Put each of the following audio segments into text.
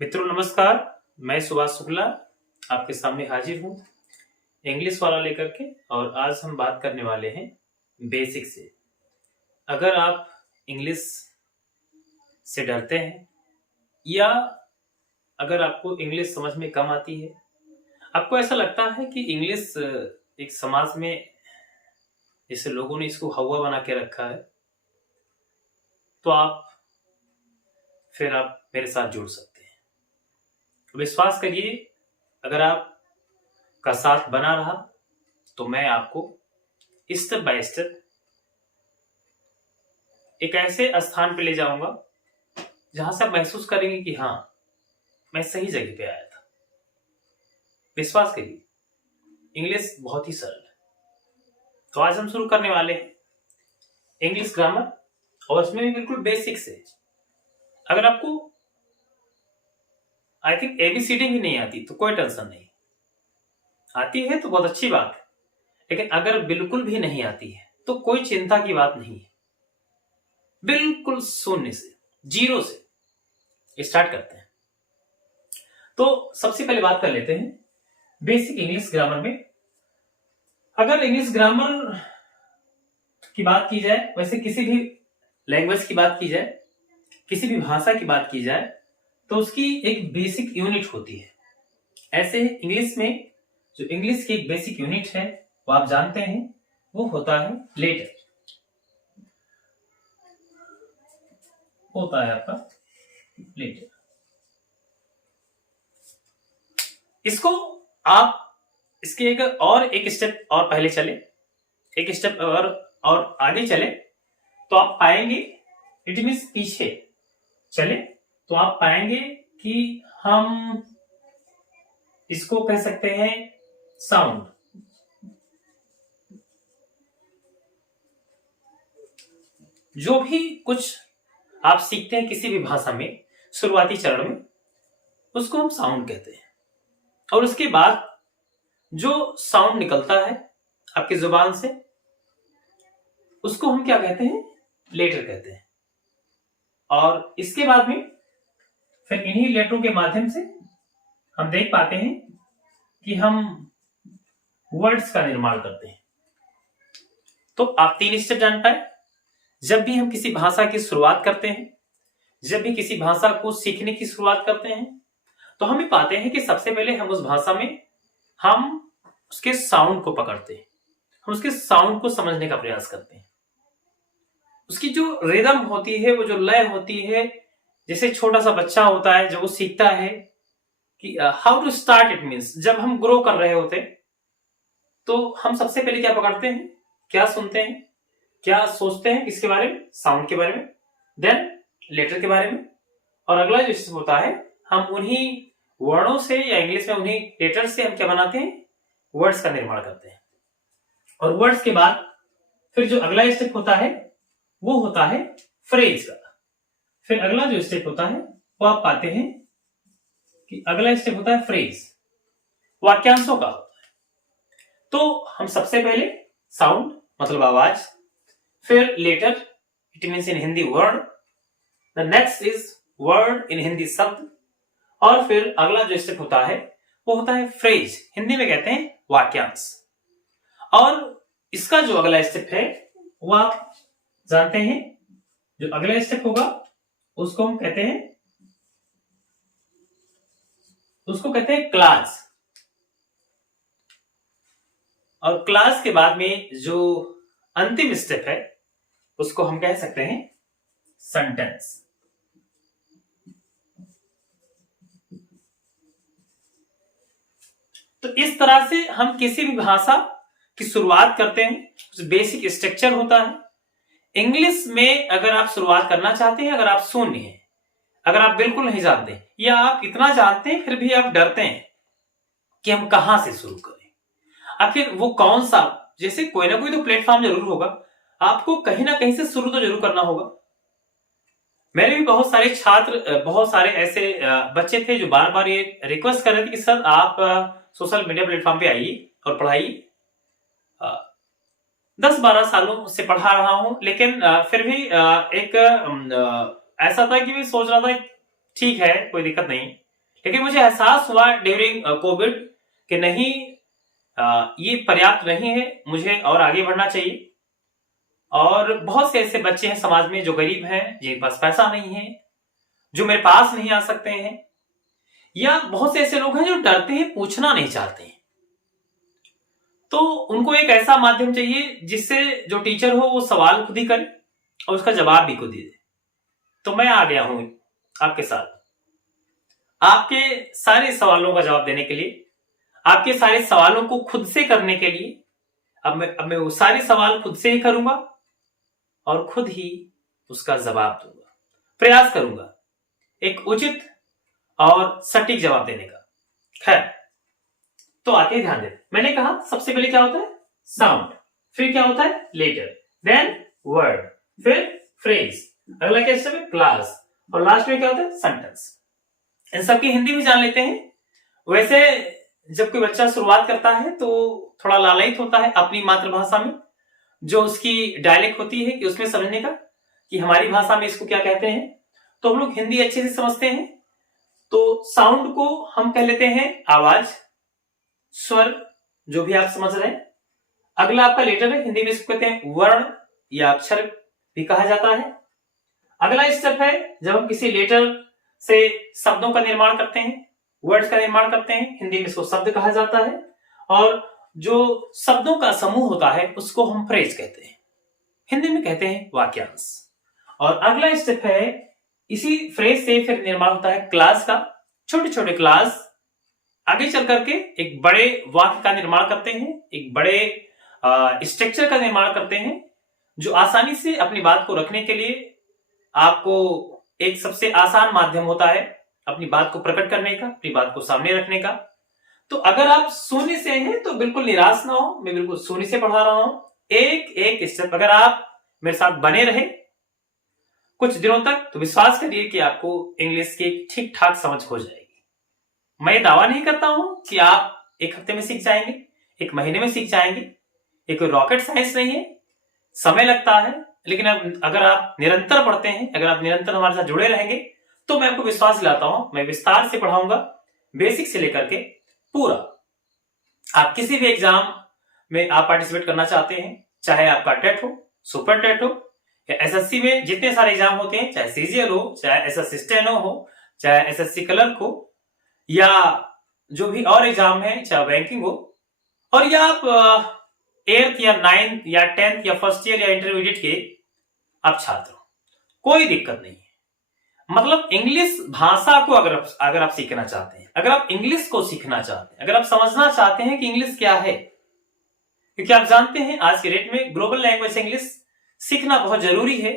मित्रों नमस्कार। मैं सुभाष शुक्ला आपके सामने हाजिर हूँ इंग्लिश वाला लेकर के। और आज हम बात करने वाले हैं बेसिक से। अगर आप इंग्लिश से डरते हैं या अगर आपको इंग्लिश समझ में कम आती है, आपको ऐसा लगता है कि इंग्लिश एक समाज में जैसे लोगों ने इसको हवा बना के रखा है, तो आप मेरे साथ जुड़ सकते हैं। विश्वास करिए, अगर आप का साथ बना रहा तो मैं आपको स्टेप बाय स्टेप एक ऐसे स्थान पे ले जाऊंगा जहां से आप महसूस करेंगे कि हाँ, मैं सही जगह पे आया था। विश्वास करिए, इंग्लिश बहुत ही सरल है। तो आज हम शुरू करने वाले हैं इंग्लिश ग्रामर, और उसमें भी बिल्कुल बेसिक से। अगर आपको आई थिंक एबीसीडी भी नहीं आती तो कोई टेंशन नहीं, आती है तो बहुत अच्छी बात है। लेकिन अगर बिल्कुल भी नहीं आती है तो कोई चिंता की बात नहीं है। बिल्कुल शून्य से, जीरो से स्टार्ट करते हैं। तो सबसे पहले बात कर लेते हैं बेसिक इंग्लिश ग्रामर में। अगर इंग्लिश ग्रामर की बात की जाए, वैसे किसी भी लैंग्वेज की बात की जाए, किसी भी भाषा की बात की जाए, तो उसकी एक बेसिक यूनिट होती है। ऐसे इंग्लिश में जो इंग्लिश की एक बेसिक यूनिट है वो आप जानते हैं, वो होता है लेटर। होता है आपका लेटर। इसको आप इसके एक स्टेप और पहले चले, एक स्टेप और आगे चले तो आप पाएंगे, इट मीन्स पीछे चले तो आप पाएंगे कि हम इसको कह सकते हैं साउंड। जो भी कुछ आप सीखते हैं किसी भी भाषा में शुरुआती चरण में, उसको हम साउंड कहते हैं। और उसके बाद जो साउंड निकलता है आपकी जुबान से, उसको हम क्या कहते हैं? लेटर कहते हैं। और इसके बाद में फिर इन्हीं लेटरों के माध्यम से हम देख पाते हैं कि हम वर्ड्स का निर्माण करते हैं। तो आप 3 स्टेप जान पाए। जब भी हम किसी भाषा की शुरुआत करते हैं, जब भी किसी भाषा को सीखने की शुरुआत करते हैं, तो हम ये पाते हैं कि सबसे पहले हम उस भाषा में हम उसके साउंड को पकड़ते हैं, हम उसके साउंड को समझने का प्रयास करते हैं। उसकी जो रिदम होती है, वो जो लय होती है, जैसे छोटा सा बच्चा होता है जब वो सीखता है कि how to start, it means जब हम ग्रो कर रहे होते तो हम सबसे पहले क्या पकड़ते हैं, क्या सुनते हैं, क्या सोचते हैं, किसके बारे में? साउंड के बारे में, देन लेटर के बारे में। और अगला जो स्टेप होता है, हम उन्हीं वर्णों से या इंग्लिश में उन्हीं लेटर से हम क्या बनाते हैं? वर्ड्स का निर्माण करते हैं। और वर्ड्स के बाद फिर जो अगला स्टेप होता है वो होता है फ्रेज का। फिर अगला जो स्टेप होता है वो आप पाते हैं कि अगला स्टेप होता है फ्रेज, वाक्यांशों का होता है। तो हम सबसे पहले साउंड मतलब आवाज, फिर letter, it means in Hindi word, the next is word in Hindi शब्द, और फिर अगला जो स्टेप होता है वो होता है फ्रेज, हिंदी में कहते हैं वाक्यांश। और इसका जो अगला स्टेप है वो आप जानते हैं, जो अगला स्टेप होगा उसको हम कहते हैं क्लास। और क्लास के बाद में जो अंतिम स्टेप है उसको हम कह सकते हैं सेंटेंस। तो इस तरह से हम किसी भी भाषा की शुरुआत करते हैं। बेसिक स्ट्रक्चर होता है। इंग्लिश में अगर आप शुरुआत करना चाहते हैं, अगर आप शून्य हैं, अगर आप बिल्कुल नहीं जानते या आप इतना जानते हैं फिर भी आप डरते हैं कि हम कहां से शुरू करें, आखिर वो कौन सा, जैसे कोई ना कोई तो प्लेटफॉर्म जरूर होगा, आपको कहीं ना कहीं से शुरू तो जरूर करना होगा। मेरे भी बहुत सारे छात्र, बहुत सारे ऐसे बच्चे थे जो बार बार ये रिक्वेस्ट कर रहे थे कि सर आप सोशल मीडिया प्लेटफॉर्म पे आइए और पढ़ाइए। 10-12 सालों से पढ़ा रहा हूं, लेकिन फिर भी एक ऐसा था कि मैं सोच रहा था ठीक है, कोई दिक्कत नहीं, लेकिन मुझे एहसास हुआ ड्यूरिंग कोविड कि नहीं, ये पर्याप्त नहीं है, मुझे और आगे बढ़ना चाहिए। और बहुत से ऐसे बच्चे हैं समाज में जो गरीब हैं, जिनके पास पैसा नहीं है, जो मेरे पास नहीं आ सकते हैं, या बहुत से ऐसे लोग हैं जो डरते हैं, पूछना नहीं चाहते हैं। तो उनको एक ऐसा माध्यम चाहिए जिससे जो टीचर हो वो सवाल खुद ही करे और उसका जवाब भी खुद ही दे। तो मैं आ गया हूं आपके साथ, आपके सारे सवालों का जवाब देने के लिए, आपके सारे सवालों को खुद से करने के लिए। अब मैं वो सारे सवाल खुद से ही करूंगा और खुद ही उसका जवाब दूंगा, प्रयास करूंगा एक उचित और सटीक जवाब देने का। खैर, तो आते ही ध्यान दें, मैंने कहा सबसे पहले क्या होता है? साउंड, फिर क्या होता है? लेटर, देन वर्ड, फिर फ्रेज, अगला क्या स्टेप है? क्लास, और लास्ट में क्या होता है? सेंटेंस। इन सबकी हिंदी भी जान लेते हैं। वैसे जब कोई बच्चा शुरुआत करता है तो थोड़ा लालयित होता है अपनी मातृभाषा में, जो उसकी डायलेक्ट होती है कि उसमें समझने का कि हमारी भाषा में इसको क्या कहते हैं। तो हम लोग हिंदी अच्छे से समझते हैं। तो साउंड को हम कह लेते हैं आवाज, स्वर, जो भी आप समझ रहे हैं। अगला आपका लेटर है, हिंदी में इसको कहते हैं वर्ण या अक्षर भी कहा जाता है। अगला स्टेप है जब हम किसी लेटर से शब्दों का निर्माण करते हैं, वर्ड्स का निर्माण करते हैं, हिंदी में इसको शब्द कहा जाता है। और जो शब्दों का समूह होता है उसको हम फ्रेज कहते हैं, हिंदी में कहते हैं वाक्यांश। और अगला स्टेप है, इसी फ्रेज से फिर निर्माण होता है क्लास का। छोटे छोटे क्लास आगे चल करके एक बड़े वाक्य का निर्माण करते हैं, एक बड़े स्ट्रक्चर का निर्माण करते हैं, जो आसानी से अपनी बात को रखने के लिए आपको एक सबसे आसान माध्यम होता है अपनी बात को प्रकट करने का, अपनी बात को सामने रखने का। तो अगर आप शून्य से हैं तो बिल्कुल निराश ना हो, मैं बिल्कुल शून्य से पढ़ा रहा हूं। एक एक स्टेप अगर आप मेरे साथ बने रहे कुछ दिनों तक तो विश्वास करिए कि आपको इंग्लिश की ठीक ठाक समझ हो जाएगी। मैं दावा नहीं करता हूं कि आप एक हफ्ते में सीख जाएंगे, एक महीने में सीख जाएंगे। ये कोई रॉकेट साइंस नहीं है, समय लगता है। लेकिन अगर आप निरंतर पढ़ते हैं, अगर आप निरंतर हमारे साथ जुड़े रहेंगे तो मैं आपको विश्वास दिलाता हूं, मैं विस्तार से पढ़ाऊंगा, बेसिक से लेकर के पूरा। आप किसी भी एग्जाम में आप पार्टिसिपेट करना चाहते हैं, चाहे आपका टेट हो, सुपर टेट हो, या एसएससी में जितने सारे एग्जाम होते हैं, चाहे सीजीएल हो, चाहे एसएससी स्टेनो हो, चाहे एसएससी क्लर्क हो, या जो भी और एग्जाम है, चाहे बैंकिंग हो, और या आप 8th या 9th या 10th या फर्स्ट ईयर या इंटरमीडिएट के आप छात्र हो, कोई दिक्कत नहीं है। मतलब इंग्लिश भाषा को अगर आप सीखना चाहते हैं, अगर आप इंग्लिश को सीखना चाहते हैं, अगर आप समझना चाहते हैं कि इंग्लिश क्या है, क्योंकि आप जानते हैं आज के डेट में ग्लोबल लैंग्वेज इंग्लिश सीखना बहुत जरूरी है।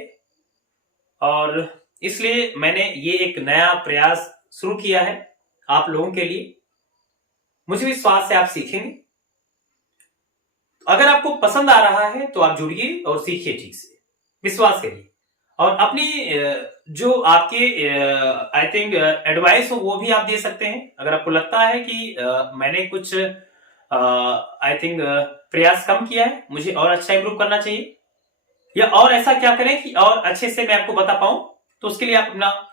और इसलिए मैंने ये एक नया प्रयास शुरू किया है आप लोगों के लिए। मुझे विश्वास है आप सीखेंगे। अगर आपको पसंद आ रहा है तो आप जुड़िए और सीखिए ठीक से, विश्वास करिए। और अपनी जो आपके आई थिंक एडवाइस हो वो भी आप दे सकते हैं। अगर आपको लगता है कि मैंने कुछ आई थिंक प्रयास कम किया है, मुझे और अच्छा इंप्रूव करना चाहिए, या और ऐसा क्या करें कि और अच्छे से मैं आपको बता पाऊं, तो उसके लिए आप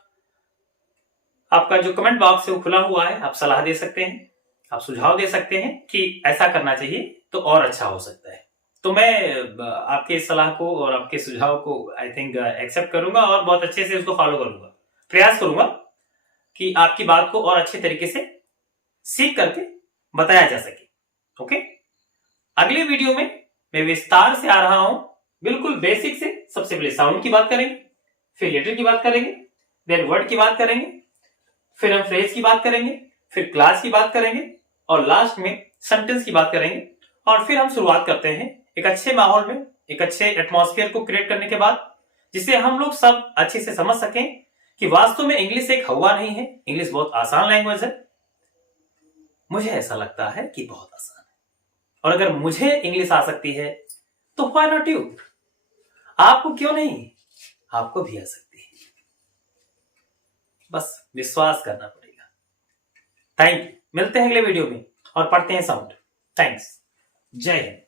आपका जो कमेंट बॉक्स है वो खुला हुआ है, आप सलाह दे सकते हैं, आप सुझाव दे सकते हैं कि ऐसा करना चाहिए तो और अच्छा हो सकता है। तो मैं आपके सलाह को और आपके सुझाव को आई थिंक एक्सेप्ट करूंगा और बहुत अच्छे से उसको फॉलो करूंगा, प्रयास करूंगा कि आपकी बात को और अच्छे तरीके से सीख करके बताया जा सके। ओके, अगले वीडियो में मैं विस्तार से आ रहा हूं, बिल्कुल बेसिक से। सबसे पहले साउंड की बात करेंगे, फिर लेटर की बात करेंगे, देन वर्ड की बात करेंगे, फिर हम फ्रेज की बात करेंगे, फिर क्लास की बात करेंगे, और लास्ट में सेंटेंस की बात करेंगे। और फिर हम शुरुआत करते हैं एक अच्छे माहौल में, एक अच्छे एटमॉस्फेयर को क्रिएट करने के बाद, जिसे हम लोग सब अच्छे से समझ सकें कि वास्तव में इंग्लिश एक हवा नहीं है, इंग्लिश बहुत आसान लैंग्वेज है। मुझे ऐसा लगता है कि बहुत आसान है, और अगर मुझे इंग्लिश आ सकती है तो व्हाई नॉट यू? आपको क्यों नहीं? आपको भी आ सकती है, बस विश्वास करना पड़ेगा। थैंक यू, मिलते हैं अगले वीडियो में और पढ़ते हैं साउंड। थैंक्स, जय हिंद।